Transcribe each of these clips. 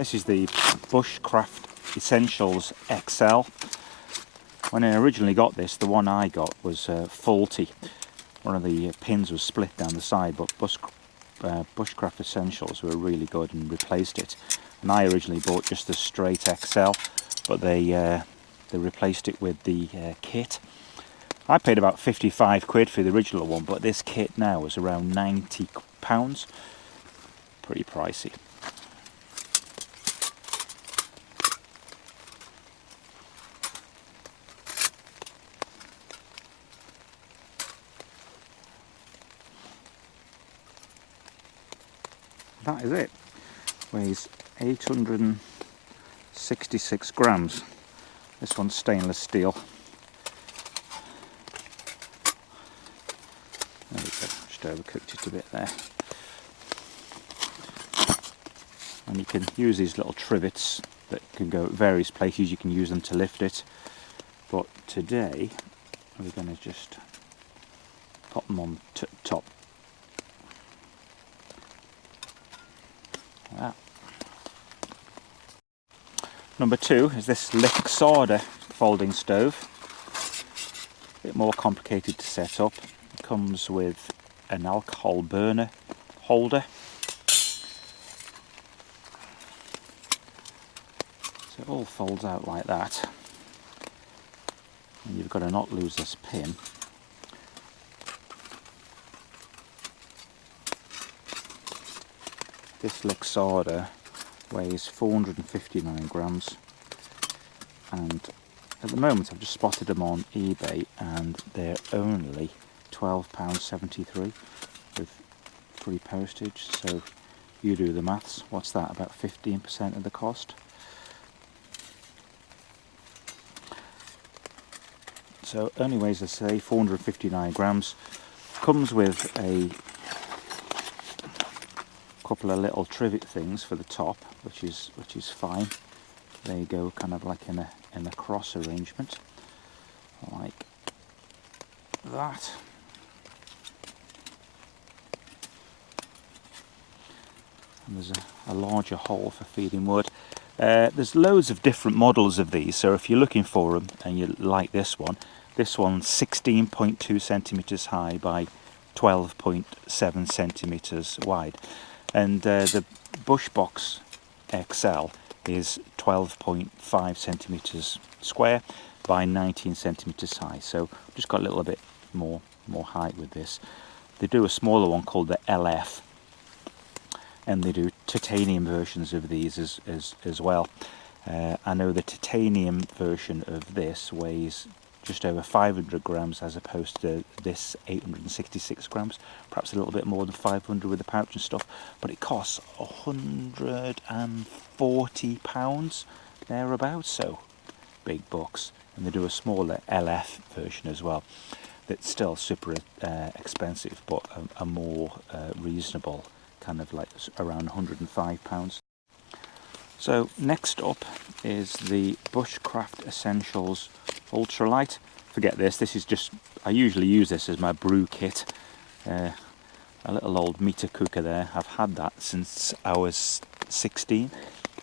This is the Bushcraft Essentials XL. When I originally got this, the one I got was faulty. One of the pins was split down the side, but Bushcraft Essentials were really good and replaced it. And I originally bought just the straight XL, but they replaced it with the kit. I paid about 55 quid for the original one, but this kit now is around £90. Pretty pricey. That is it. Weighs 866 grams. This one's stainless steel. There we go, just overcooked it a bit there. And you can use these little trivets that can go at various places. You can use them to lift it. But today we're going to just pop them on top. Like that. Number 2 is this Lixada folding stove. A bit more complicated to set up. It comes with an alcohol burner holder. So it all folds out like that. And you've got to not lose this pin. This Lixada weighs 459 grams, and at the moment I've just spotted them on eBay and they're only £12.73 with free postage, so you do the maths. What's that, about 15% of the cost? So only weighs, as I say, 459 grams. Comes with a couple of little trivet things for the top, which is fine. They go kind of like in a cross arrangement, like that. And there's a larger hole for feeding wood. There's loads of different models of these, so if you're looking for them and you like this one's 16.2 centimeters high by 12.7 centimeters wide. And the Bushbox XL is 12.5 centimeters square by 19 centimeters high. So just got a little bit more height with this. They do a smaller one called the LF, and they do titanium versions of these as well. I know the titanium version of this weighs just over 500 grams as opposed to this 866 grams, perhaps a little bit more than 500 with the pouch and stuff, but it costs £140 thereabouts, so big bucks. And they do a smaller LF version as well that's still super expensive, but a more reasonable, kind of like around £105. So next up is the Bushcraft Essentials Ultralight. Forget this, this is just, I usually use this as my brew kit. A little old meter cooker there. I've had that since I was 16,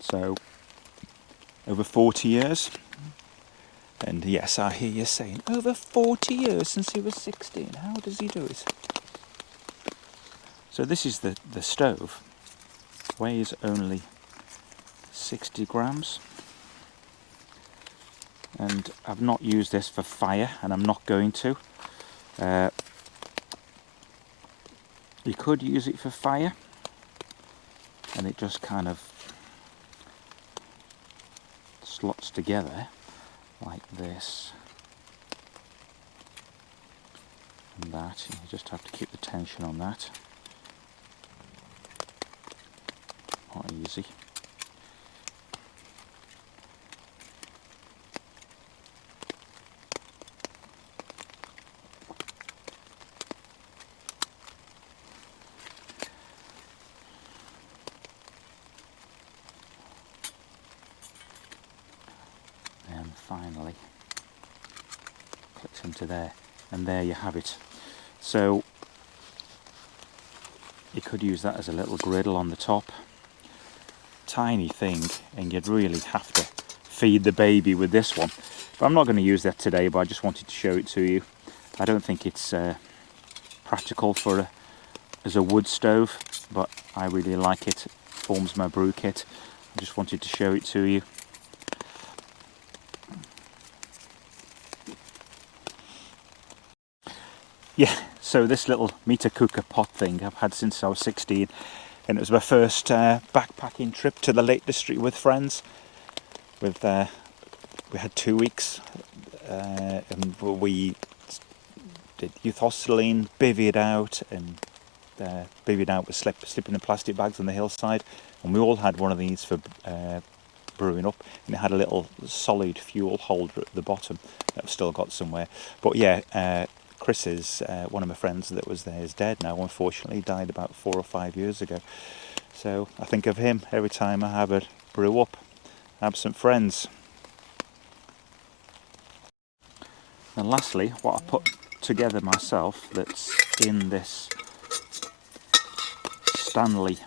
so over 40 years. And yes, I hear you saying, over 40 years since he was 16. How does he do it? So this is the stove. Weighs only 60 grams, and I've not used this for fire, and I'm not going to. You could use it for fire, and it just kind of slots together like this and that. You just have to keep the tension on that. Not easy. Finally clicks into there, and there you have it. So you could use that as a little griddle on the top, tiny thing, and you'd really have to feed the baby with this one. But I'm not going to use that today, but I just wanted to show it to you. I don't think it's practical for as a wood stove, but I really like it. It forms my brew kit. I just wanted to show it to you. Yeah, so this little meter cooker pot thing I've had since I was 16, and it was my first backpacking trip to the Lake District with friends. We had 2 weeks, and we did youth hosteling, bivvied out, and bivvied out with sleeping in plastic bags on the hillside, and we all had one of these for brewing up, and it had a little solid fuel holder at the bottom that I've still got somewhere. But yeah, Chris is one of my friends that was there is dead now, unfortunately. He died about 4 or 5 years ago. So I think of him every time I have a brew up. Absent friends. And lastly, what I put together myself that's in this Stanley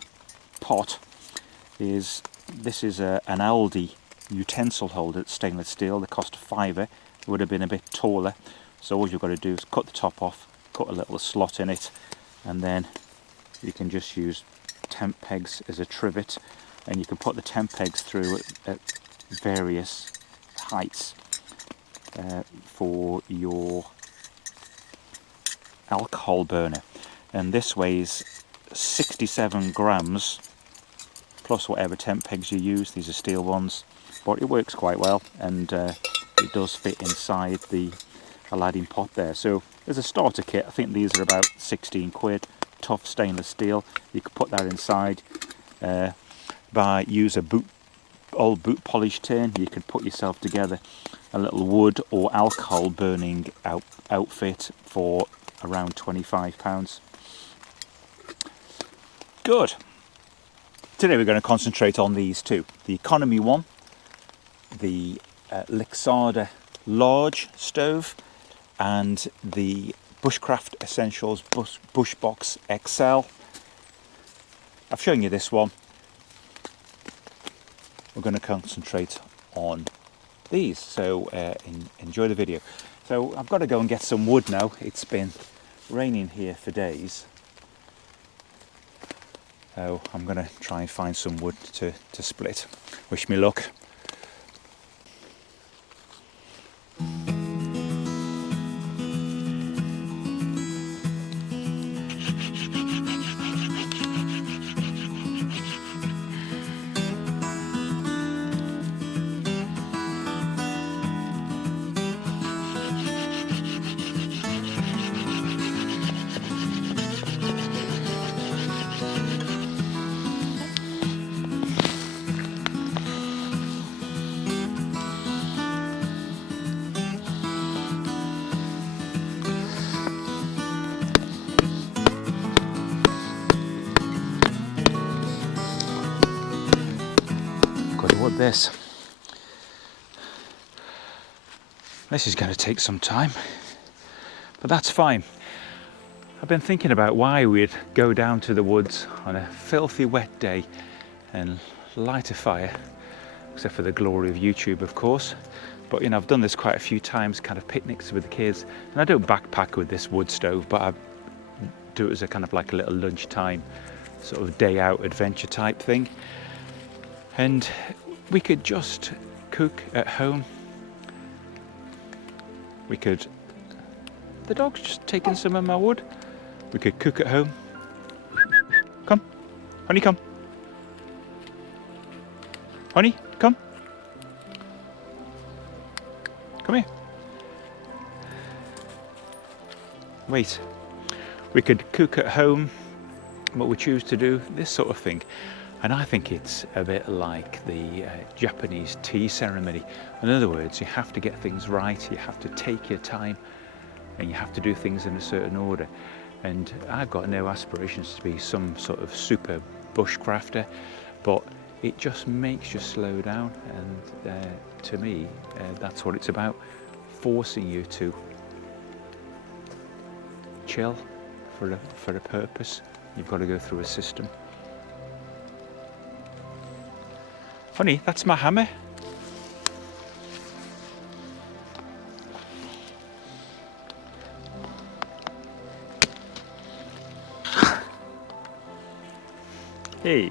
pot is, this is an Aldi utensil holder. It's stainless steel. They cost £5. It would have been a bit taller. So all you've got to do is cut the top off, cut a little slot in it, and then you can just use tent pegs as a trivet, and you can put the tent pegs through at various heights for your alcohol burner. And this weighs 67 grams plus whatever tent pegs you use. These are steel ones, but it works quite well, and it does fit inside the Aladdin pot there. So as a starter kit, I think these are about 16 quid. Tough stainless steel. You could put that inside. Use a old boot polish tin. You could put yourself together a little wood or alcohol burning outfit for around £25. Good. Today we're going to concentrate on these two. The economy one, the Lixada large stove, and the Bushcraft Essentials Bushbox XL. I've shown you this one. We're going to concentrate on these, so enjoy the video. So I've got to go and get some wood now. It's been raining here for days, so I'm going to try and find some wood to split. Wish me luck. This is going to take some time, but that's fine. I've been thinking about why we'd go down to the woods on a filthy wet day and light a fire, except for the glory of YouTube, of course. But you know, I've done this quite a few times, kind of picnics with the kids, and I don't backpack with this wood stove, but I do it as a kind of like a little lunchtime sort of day out adventure type thing. And we could just cook at home. The dog's just taking some of my wood. We could cook at home. Come, honey, come. Honey, come. Come here. Wait. We could cook at home, but we choose to do this sort of thing. And I think it's a bit like the Japanese tea ceremony. In other words, you have to get things right, you have to take your time, and you have to do things in a certain order. And I've got no aspirations to be some sort of super bushcrafter, but it just makes you slow down. And to me, that's what it's about, forcing you to chill for a purpose. You've got to go through a system. Honey, that's my hammer. Hey.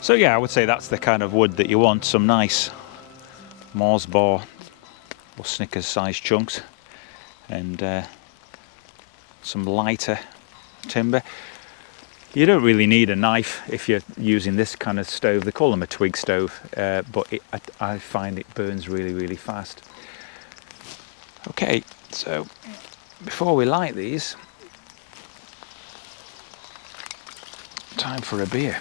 So yeah, I would say that's the kind of wood that you want, some nice Mars bar or Snickers sized chunks, and some lighter timber. You don't really need a knife if you're using this kind of stove. They call them a twig stove, but I find it burns really fast. Okay, so before we light these, time for a beer.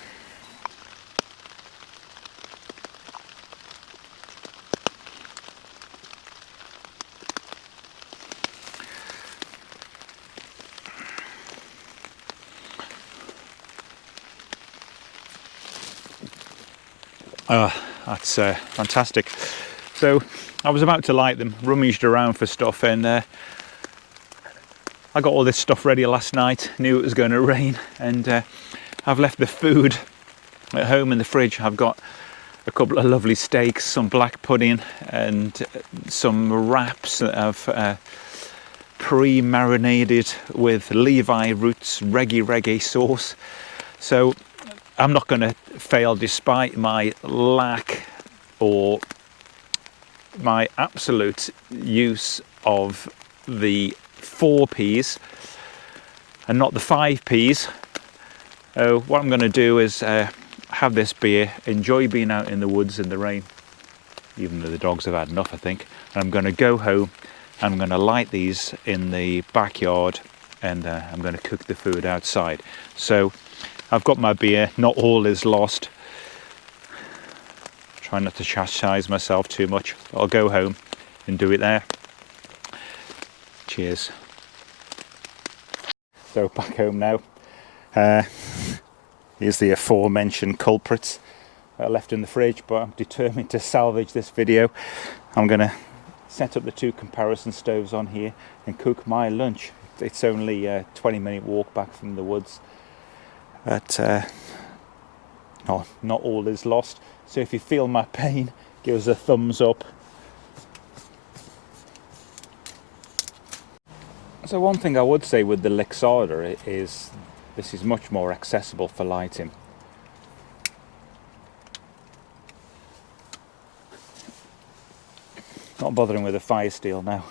Oh, that's fantastic. So I was about to light them, rummaged around for stuff, and I got all this stuff ready last night, knew it was going to rain, and I've left the food at home in the fridge. I've got a couple of lovely steaks, some black pudding, and some wraps that I've pre-marinated with Levi Roots reggae sauce. So I'm not going to fail despite my lack or my absolute use of the 4 Ps and not the 5 Ps. What I'm going to do is have this beer, enjoy being out in the woods in the rain, even though the dogs have had enough, I think. And I'm going to go home, I'm going to light these in the backyard, and I'm going to cook the food outside. So I've got my beer, not all is lost. Try not to chastise myself too much. I'll go home and do it there. Cheers. So back home now. Here's the aforementioned culprits left in the fridge, but I'm determined to salvage this video. I'm going to set up the 2 comparison stoves on here and cook my lunch. It's only a 20-minute walk back from the woods. But no, not all is lost. So if you feel my pain, give us a thumbs up. So one thing I would say with the Lixada is this is much more accessible for lighting. Not bothering with a fire steel now.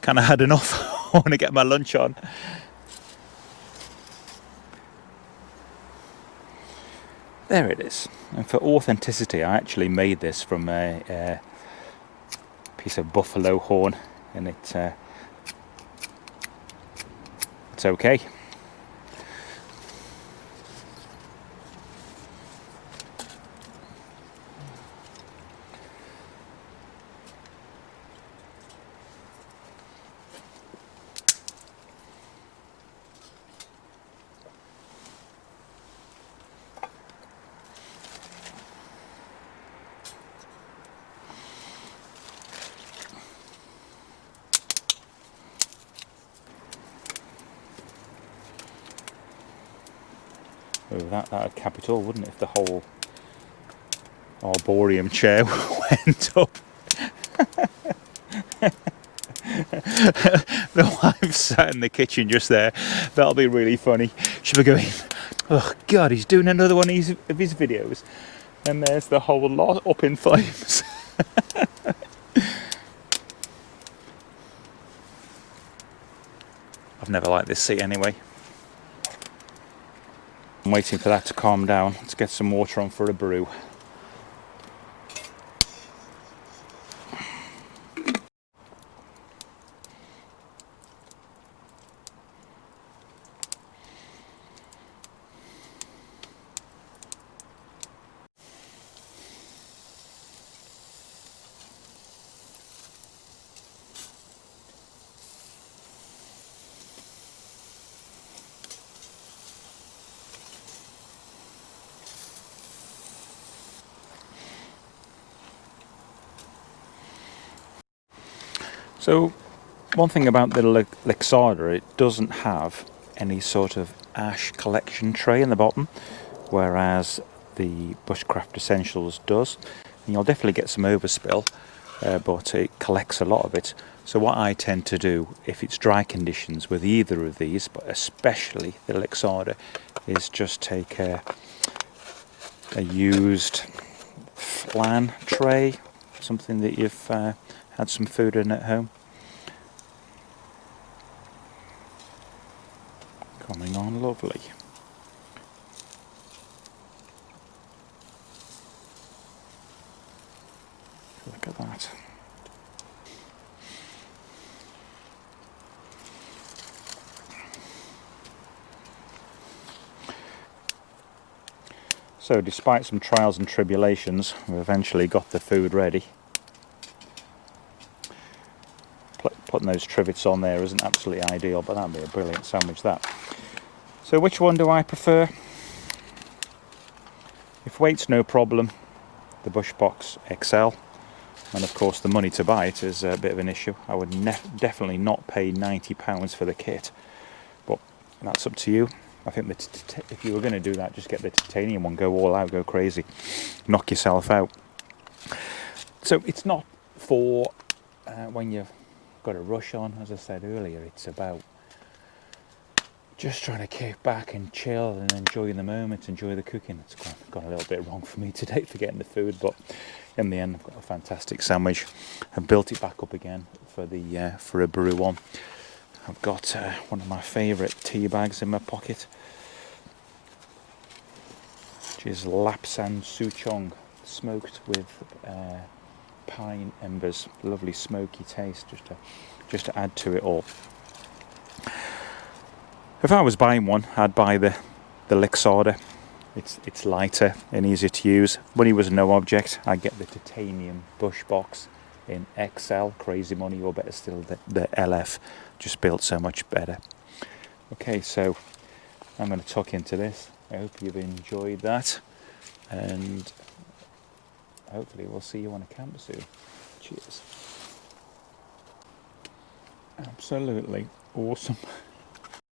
Kind of had enough. I want to get my lunch on. There it is. And for authenticity, I actually made this from a piece of buffalo horn, and it's okay. Oh, that'd cap it all, wouldn't it, if the whole arboreum chair went up. The wife sat in the kitchen just there. That'll be really funny. She'll be going, oh God, he's doing another one of his videos. And there's the whole lot up in flames. I've never liked this seat anyway. I'm waiting for that to calm down. Let's get some water on for a brew. So One thing about the Lixada, it doesn't have any sort of ash collection tray in the bottom, whereas the Bushcraft Essentials does. And you'll definitely get some overspill, but it collects a lot of it. So what I tend to do, if it's dry conditions with either of these, but especially the Lixada, is just take a used flan tray, something that you've had some food in at home. Coming on lovely. Look at that. So despite some trials and tribulations, we eventually got the food ready. Putting those trivets on there isn't absolutely ideal, but that'd be a brilliant sandwich, that. So which one do I prefer? If weight's no problem, the Bushbox XL, and of course the money to buy it is a bit of an issue. I would definitely not pay £90 for the kit, but that's up to you. I think that if you were going to do that, just get the titanium one, go all out, go crazy, knock yourself out. So it's not for when you've got a rush on, as I said earlier. It's about just trying to kick back and chill and enjoy the moment, enjoy the cooking. It's gone a little bit wrong for me today for getting the food, but in the end I've got a fantastic sandwich. I've built it back up again for a brew on. I've got one of my favourite tea bags in my pocket, which is Lapsang Souchong, smoked with pine embers. Lovely smoky taste, just to add to it all. If I was buying one, I'd buy the Lixada. It's lighter and easier to use. Money was no object. I'd get the titanium Bushbox in XL, crazy money, or better still the LF, just built so much better. Okay, so I'm going to tuck into this. I hope you've enjoyed that, and hopefully we'll see you on a camp soon. Cheers. Absolutely awesome.